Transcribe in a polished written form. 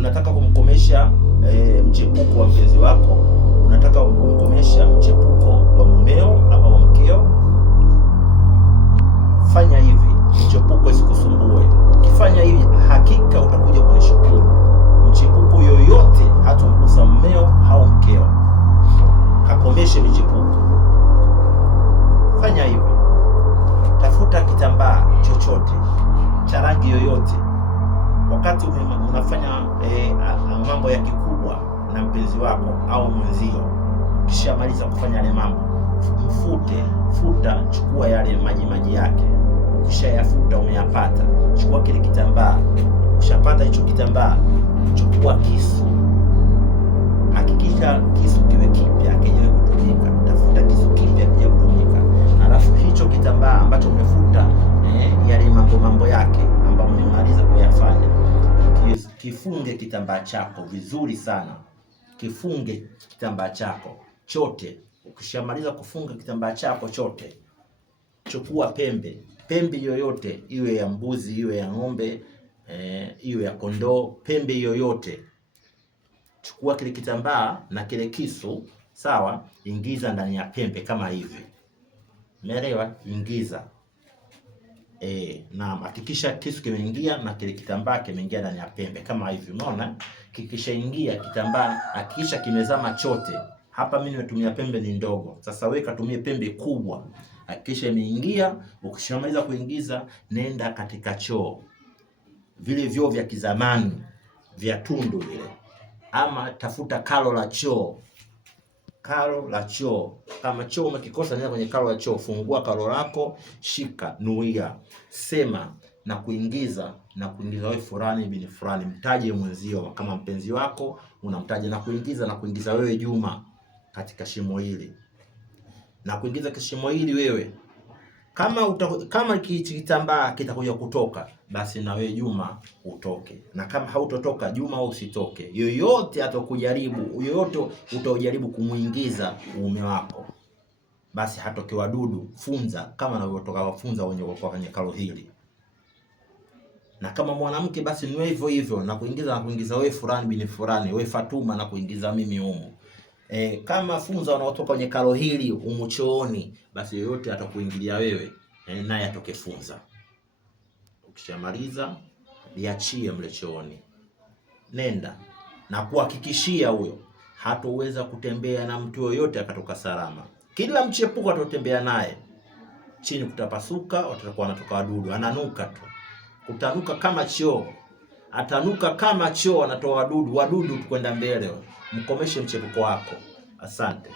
unataka kumkomesha mchepuko wa mpenzi wako, unataka kumkomesha mchepuko wa mumeo ama wa mkeo, fanya hivi, mchepuko isikusumbue. Ukifanya hivi, hakika utakuja kunishukuru. Mchepuko yoyote hatomgusa mmeo au mkeo, kakomeshe mchepuko. Fanya hivi, tafuta kitambaa chochote cha rangi yoyote. Wakati unafanya mambo ya kikubwa na mpenzi wako au mwenzio, kisha maliza kufanya yale mambo, futa, chukua yale maji yake. Ukisha yafuta, umeyapata, chukua kile kitambaa. Ukishapata hicho kitambaa, chukua kisu. Hakikisha kisu kiwe kipya, kijawe kutumika. Tafuta kisu kipya kija kutumika. Alafu hicho kitambaa ambacho umefuta yale mambo yake ambayo umemaliza kuyafanya, kifunge kitambaa chako vizuri sana. Kifunge kitambaa chako chote. Ukishamaliza kufunga kitambaa chako chote, chukua pembe yoyote, iwe ya mbuzi, iwe ya ng'ombe, iwe ya kondoo, pembe yoyote. Chukua kile kitambaa na kile kisu, sawa, ingiza ndani ya pembe kama hivi. Umeelewa? Ingiza. Na hakikisha kisu kimeingia na kile kitambaa kimeingia ndani ya pembe kama hivi. Unaona? Kikishaingia kitambaa, hakikisha kimezama chote. Hapa mimi nimetumia pembe ni ndogo. Sasa wewe katumie pembe kubwa. Hakikisha imeingia. Ukishamaliza kuingiza, nenda katika choo. Vile vyoo vya kizamani vya tundu vile. Ama tafuta kalo la choo. Kalo la choo. Kama choo umekikosa, nenda kwenye kalo la choo, fungua kalo lako, shika, nuia, sema na kuingiza wewe fulani bin fulani, mtaje mwenzio kama mpenzi wako, unamtaja na kuingiza wewe Juma katika shimo hili. Na kuingiza kishimo hili wewe. Kama kitambaa kitakuja kutoka, basi na wewe Juma utoke. Na kama hautotoka Juma, usitoke. Yoyote atakujaribu, yoyote utajaribu kumuingiza uume wako, basi hatokewa dudu. Funza kama unavyotoka wafunza wenye kwenye kalo hili. Na kama mwanamke, basi ni hivyo hivyo, na kuingiza wewe fulani bin fulani, wewe Fatuma, na kuingiza mimi humu. Kama funza wanaotoka kwenye kalo hili umuchooni, basi yoyote atakuingilia wewe, naye atoke funza. Ukishamaliza, liachie mle chooni. Nenda na kuhakikishia huyo hatoweza kutembea na mtu yoyote akatoka salama. Kila mchepuko atotembea naye, chini kutapasuka, watakuwa wanatoka wadudu, ananuka tu. Utanuka kama choo. Atanuka kama choo, anatoa wadudu kwenda mbele. Mkomeshe mchepuko wako. Asante.